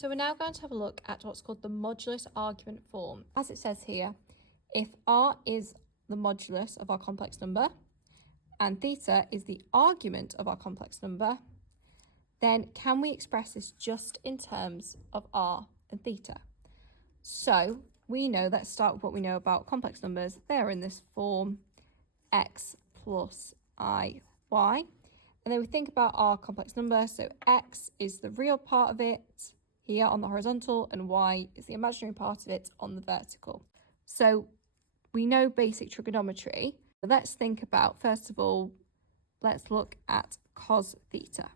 So we're now going to have a look at what's called the modulus argument form. As it says here, if r is the modulus of our complex number and theta is the argument of our complex number, then can we express this just in terms of r and theta? So we know, let's start with what we know about complex numbers. They're in this form, x plus I, y. And then we think about our complex number. So x is the real part of it here on the horizontal, and y is the imaginary part of it on the vertical. So we know basic trigonometry. Let's think about, first of all, let's look at cos theta.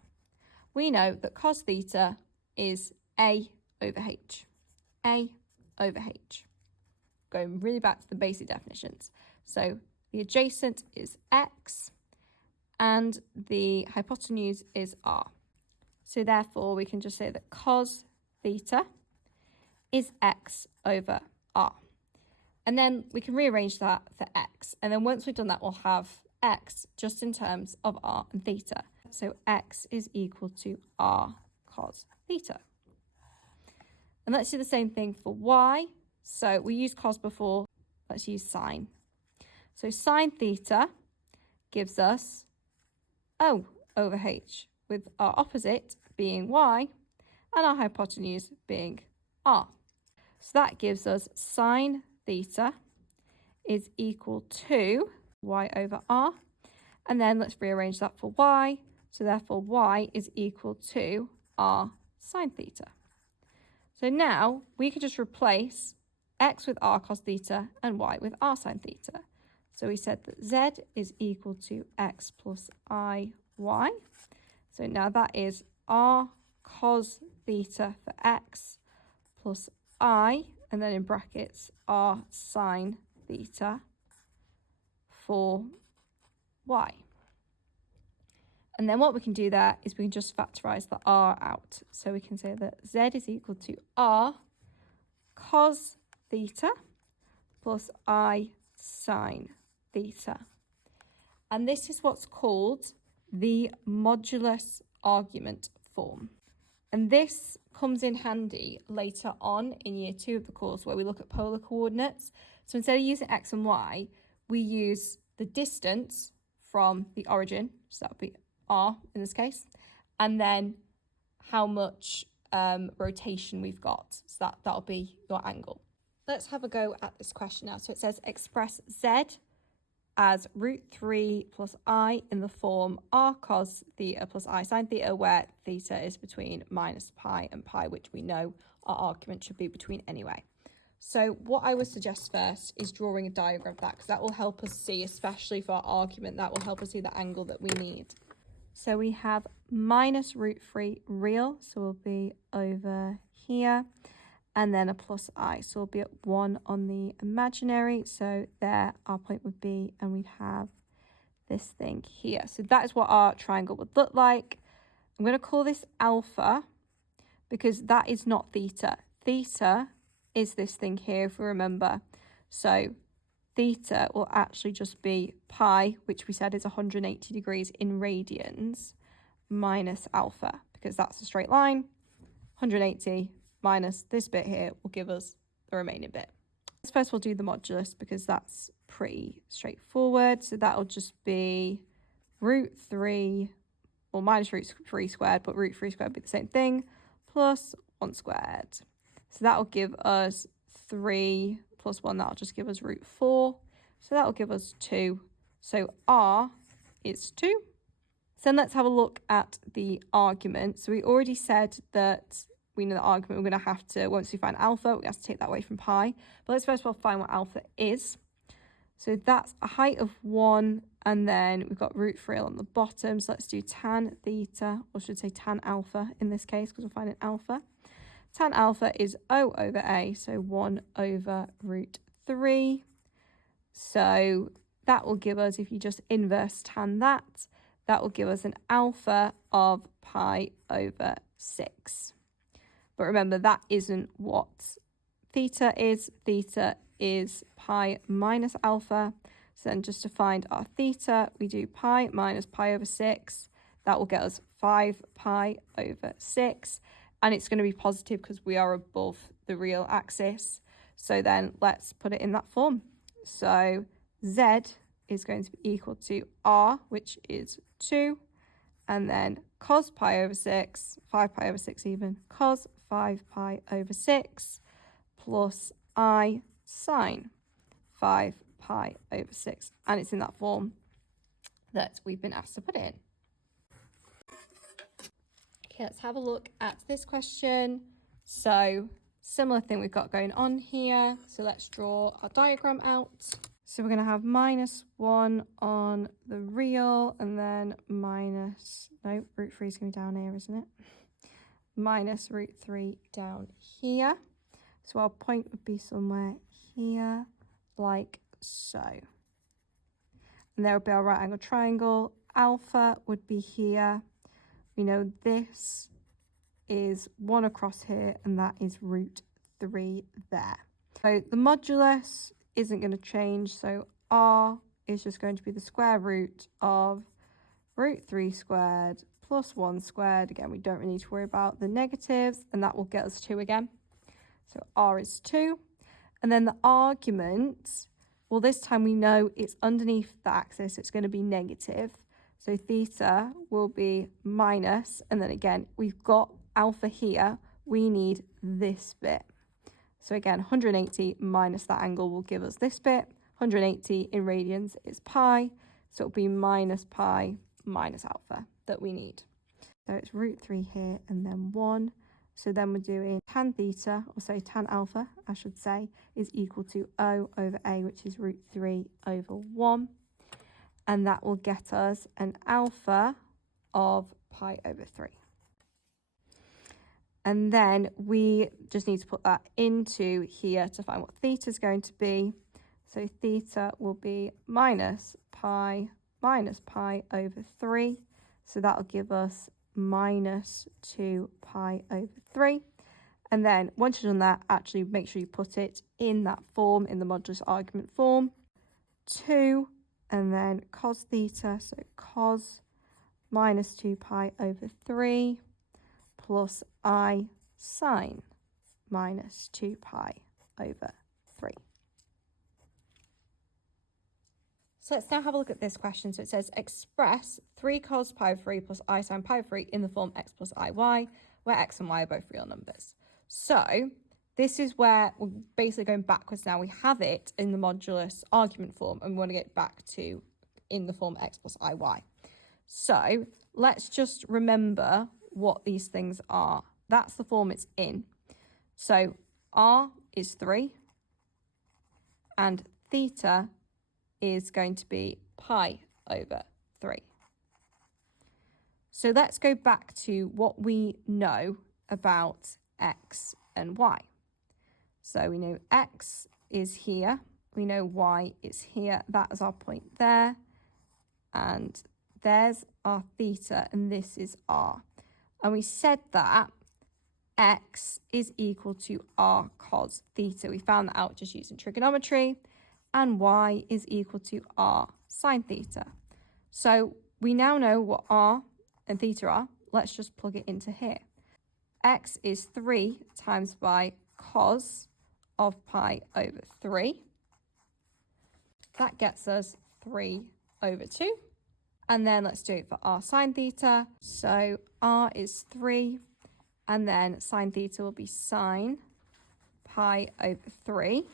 We know that cos theta is a over h. A over h. Going really back to the basic definitions. So the adjacent is x and the hypotenuse is r. So therefore we can just say that cos theta is x over r. And then we can rearrange that for x. And then once we've done that, we'll have x just in terms of r and theta. So x is equal to r cos theta. And let's do the same thing for y. So we used cos before, let's use sine. So sine theta gives us O over h, with our opposite being y and our hypotenuse being r. So that gives us sine theta is equal to y over r. And then let's rearrange that for y. So therefore y is equal to r sine theta. So now we can just replace x with r cos theta and y with r sine theta. So we said that z is equal to x plus I y. So now that is r cos theta for x plus I, and then in brackets r sine theta for y. And then what we can do there is we can just factorize the r out. So we can say that z is equal to r cos theta plus I sine theta. And this is what's called the modulus argument form. And this comes in handy later on in year 2 of the course where we look at polar coordinates. So instead of using x and y, we use the distance from the origin, so that would be r in this case, and then how much rotation we've got. So that'll be your angle. Let's have a go at this question now. So it says express z as √3 plus I in the form r cos theta plus I sine theta, where theta is between minus pi and pi, which we know our argument should be between anyway. So what I would suggest first is drawing a diagram of that, because that will help us see, especially for our argument, that will help us see the angle that we need. So we have minus √3 real, so we'll be over here, and then a plus I, so we'll be at 1 on the imaginary. So there our point would be, and we'd have this thing here. So that is what our triangle would look like. I'm going to call this alpha because that is not theta. Theta is this thing here, if we remember. So theta will actually just be pi, which we said is 180 degrees in radians, minus alpha, because that's a straight line. 180 minus this bit here will give us the remaining bit. Let's first we'll do the modulus, because that's pretty straightforward. So that'll just be √3, or minus √3 squared, but √3 squared would be the same thing, plus 1 squared. So that'll give us 3 plus 1, that'll just give us √4. So that'll give us 2. So r is 2. So then let's have a look at the argument. So we already said that we know the argument we're going to have to, once we find alpha, we have to take that away from pi. But let's first of all find what alpha is. So that's a height of 1, and then we've got √3 on the bottom. So let's do tan theta, or should say tan alpha in this case, because we're finding alpha. Tan alpha is O over A, so 1 over √3. So that will give us, if you just inverse tan that, that will give us an alpha of pi over 6. But remember, that isn't what theta is. Theta is pi minus alpha. So then just to find our theta, we do pi minus pi over 6. That will get us 5 pi over 6. and it's going to be positive because we are above the real axis. So then let's put it in that form. So z is going to be equal to r, which is 2, and then cos pi over 6, 5 pi over 6 even, cos 5 pi over 6 plus I sine 5 pi over 6. And it's in that form that we've been asked to put it in. Okay, let's have a look at this question. So similar thing we've got going on here. So let's draw our diagram out. So we're going to have -1 on the real, and then root 3 is going to be down here, isn't it? Minus root 3 down here. So our point would be somewhere here, like so. And there would be our right angle triangle. Alpha would be here. We know this is 1 across here, and that is root 3 there. So the modulus isn't going to change, so r is just going to be the square root of root 3 squared plus 1 squared. Again, we don't really need to worry about the negatives, and that will get us 2 again. So r is 2. And then the argument, well, this time we know it's underneath the axis, it's going to be negative. So theta will be minus, and then again, we've got alpha here, we need this bit. So again, 180 minus that angle will give us this bit. 180 in radians is pi, so it'll be minus pi minus alpha that we need. So it's root 3 here and then 1. So then we're doing tan theta, or say tan alpha, I should say, is equal to O over A, which is root 3 over 1. And that will get us an alpha of pi over 3. And then we just need to put that into here to find what theta is going to be. So theta will be minus pi over 3. So that will give us minus 2 pi over 3. And then once you've done that, actually make sure you put it in that form, in the modulus argument form. 2, and then cos theta, so cos minus 2 pi over 3 plus I sine minus 2 pi over 3. So let's now have a look at this question. So it says express 3 cos pi over 3 plus I sine pi over 3 in the form x plus iy, where x and y are both real numbers. So this is where we're basically going backwards now. We have it in the modulus argument form, and we want to get back to in the form x plus iy. So let's just remember what these things are. That's the form it's in. So r is 3, and theta is going to be pi over 3. So let's go back to what we know about x and y. So we know x is here, we know y is here, that is our point there, and there's our theta, and this is r. And we said that x is equal to r cos theta. We found that out just using trigonometry. And y is equal to r sine theta. So we now know what r and theta are. Let's just plug it into here. X is 3 times by cos of pi over 3. That gets us 3 over 2. And then let's do it for r sine theta. So r is 3, and then sine theta will be sine pi over 3.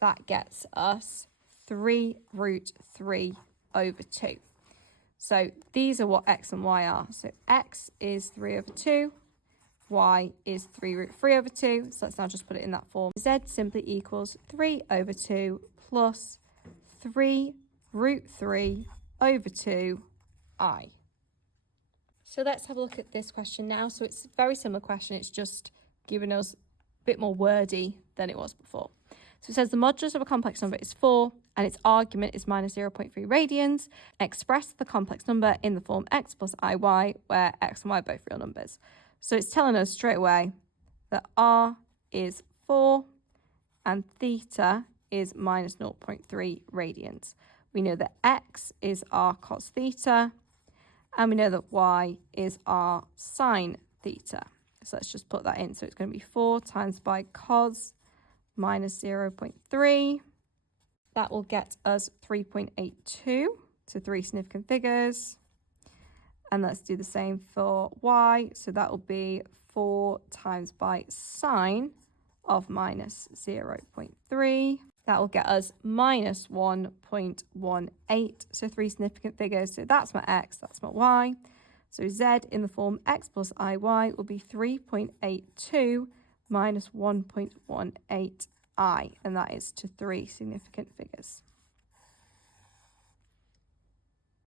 That gets us 3 root 3 over 2. So these are what x and y are. So x is 3 over 2, y is 3 root 3 over 2. So let's now just put it in that form. Z simply equals 3 over 2 plus 3 root 3 over 2 I. So let's have a look at this question now. So it's a very similar question. It's just giving us a bit more wordy than it was before. So it says the modulus of a complex number is 4 and its argument is minus 0.3 radians. Express the complex number in the form x plus iy, where x and y are both real numbers. So it's telling us straight away that r is 4 and theta is minus 0.3 radians. We know that x is r cos theta, and we know that y is r sine theta. So let's just put that in. So it's going to be 4 times by cos minus 0.3. That will get us 3.82, so 3 significant figures. And let's do the same for y. So that will be 4 times by sine of minus 0.3. That will get us minus 1.18, so 3 significant figures. So that's my x, that's my y. So z in the form x plus iy will be 3.82 minus 1.18i, and that is to 3 significant figures.